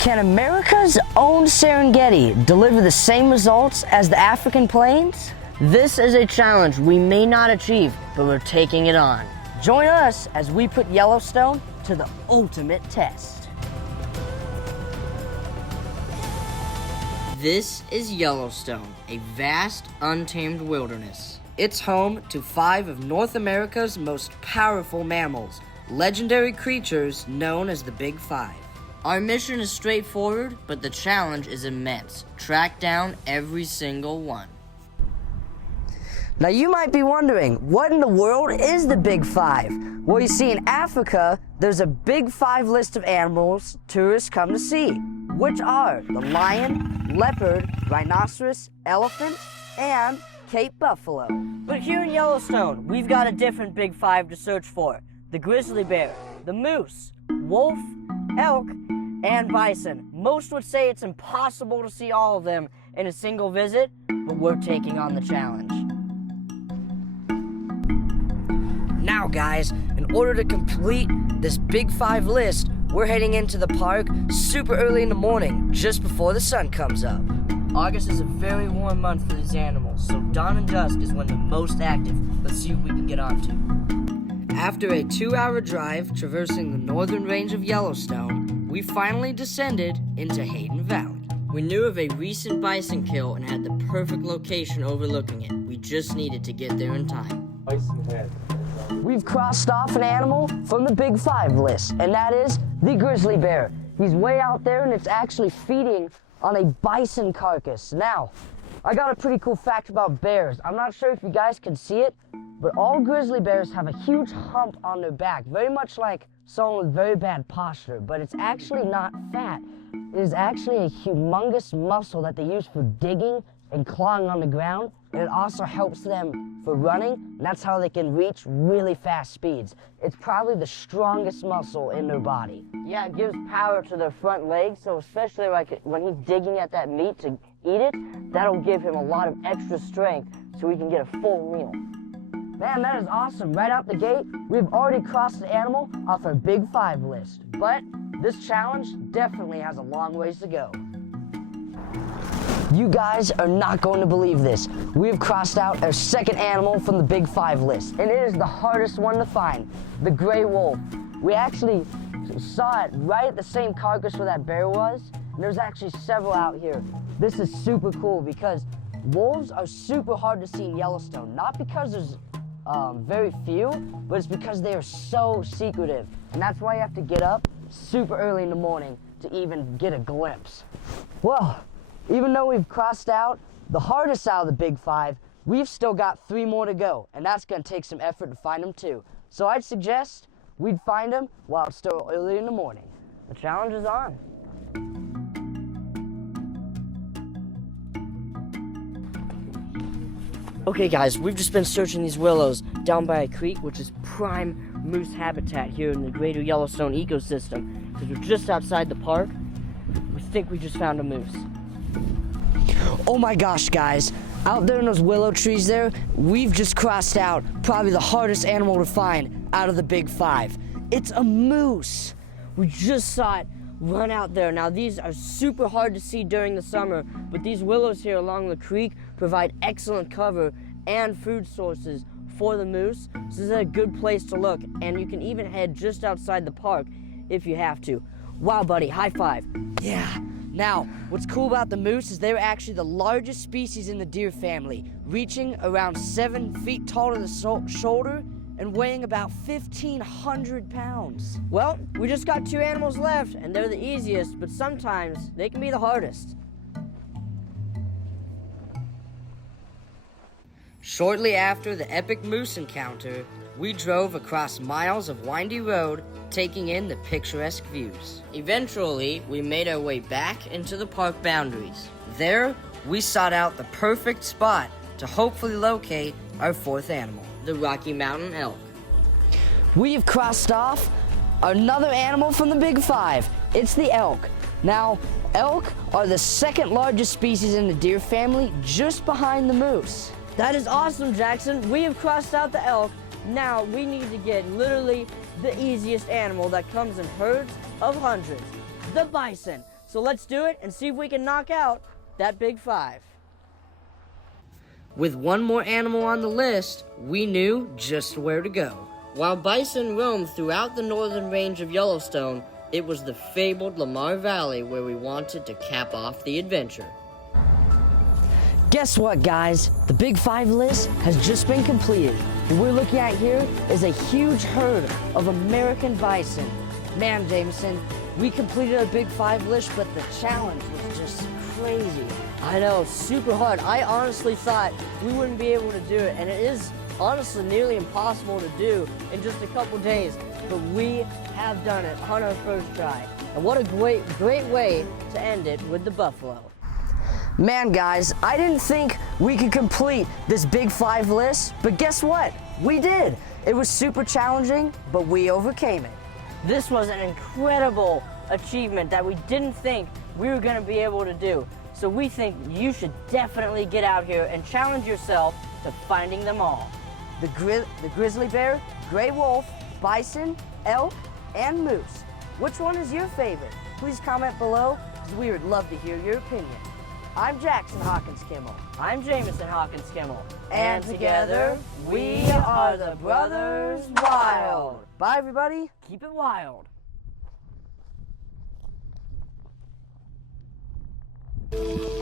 Can America's own Serengeti deliver the same results as the African plains? This is a challenge we may not achieve, but we're taking it on. Join us as we put Yellowstone to the ultimate test. This is Yellowstone, a vast, untamed wilderness. It's home to 5 of North America's most powerful mammals, legendary creatures known as the Big Five. Our mission is straightforward, but the challenge is immense. Track down every single one. Now you might be wondering, what in the world is the Big Five? Well, you see, in Africa, there's a Big Five list of animals tourists come to see, which are the lion, leopard, rhinoceros, elephant, and Cape buffalo. But here in Yellowstone, we've got a different Big Five to search for. The grizzly bear, the moose, wolf, elk, and bison. Most would say it's impossible to see all of them in a single visit, but we're taking on the challenge. Now guys, in order to complete this Big Five list, we're heading into the park super early in the morning, just before the sun comes up. August is a very warm month for these animals, so dawn and dusk is when they're most active. Let's see what we can get onto. After a 2-hour drive traversing the northern range of Yellowstone, we finally descended into Hayden Valley. We knew of a recent bison kill and had the perfect location overlooking it. We just needed to get there in time. Bison head. We've crossed off an animal from the Big Five list, and that is the grizzly bear. He's way out there, and it's actually feeding on a bison carcass. Now, I got a pretty cool fact about bears. I'm not sure if you guys can see it, but all grizzly bears have a huge hump on their back, very much like someone with very bad posture, but it's actually not fat. It is actually a humongous muscle that they use for digging and clawing on the ground, and it also helps them for running, and that's how they can reach really fast speeds. It's probably the strongest muscle in their body. Yeah, it gives power to their front legs, so especially like when he's digging at that meat to eat it, that'll give him a lot of extra strength so he can get a full meal. Man, that is awesome. Right out the gate, we've already crossed the animal off our Big Five list, but this challenge definitely has a long ways to go. You guys are not going to believe this. We've crossed out our second animal from the Big Five list, and it is the hardest one to find, the gray wolf. We actually saw it right at the same carcass where that bear was, and there's actually several out here. This is super cool because wolves are super hard to see in Yellowstone, not because there's very few, but it's because they are so secretive, and that's why you have to get up super early in the morning to even get a glimpse. Well, even though we've crossed out the hardest out of the Big Five, we've still got 3 more to go, and that's going to take some effort to find them too. So I'd suggest we'd find them while it's still early in the morning. The challenge is on. Okay guys, we've just been searching these willows down by a creek, which is prime moose habitat here in the greater Yellowstone ecosystem. Because we're just outside the park, we think we just found a moose. Oh my gosh, guys. Out there in those willow trees there, we've just crossed out probably the hardest animal to find out of the Big Five. It's a moose. We just saw it run out there. Now, these are super hard to see during the summer, but these willows here along the creek provide excellent cover and food sources for the moose. So this is a good place to look, and you can even head just outside the park if you have to. Wow, buddy, high five. Yeah. Now, what's cool about the moose is they're actually the largest species in the deer family, reaching around 7 feet tall to the shoulder and weighing about 1,500 pounds. Well, we just got 2 animals left, and they're the easiest, but sometimes they can be the hardest. Shortly after the epic moose encounter, we drove across miles of windy road, taking in the picturesque views. Eventually, we made our way back into the park boundaries. There, we sought out the perfect spot to hopefully locate our 4th animal, the Rocky Mountain elk. We've crossed off another animal from the Big Five. It's the elk. Now, elk are the 2nd largest species in the deer family, just behind the moose. That is awesome, Jackson. We have crossed out the elk. Now we need to get literally the easiest animal that comes in herds of hundreds, the bison. So let's do it and see if we can knock out that big five. With one more animal on the list, we knew just where to go. While bison roam throughout the northern range of Yellowstone, it was the fabled Lamar Valley where we wanted to cap off the adventure. Guess what, guys? The Big Five list has just been completed. What we're looking at here is a huge herd of American bison. Man, Jameson, we completed a Big Five list, but the challenge was just crazy. I know, super hard. I honestly thought we wouldn't be able to do it, and it is honestly nearly impossible to do in just a couple days, but we have done it on our first try. And what a great way to end it with the buffalo. Man, guys, I didn't think we could complete this Big Five list, but guess what? We did. It was super challenging, but we overcame it. This was an incredible achievement that we didn't think we were going to be able to do. So we think you should definitely get out here and challenge yourself to finding them all. The grizzly bear, gray wolf, bison, elk, and moose. Which one is your favorite? Please comment below, because we would love to hear your opinion. I'm Jackson Hawkins Kimmel. I'm Jameson Hawkins Kimmel. And together, we are the Brothers Wild. Bye, everybody. Keep it wild. You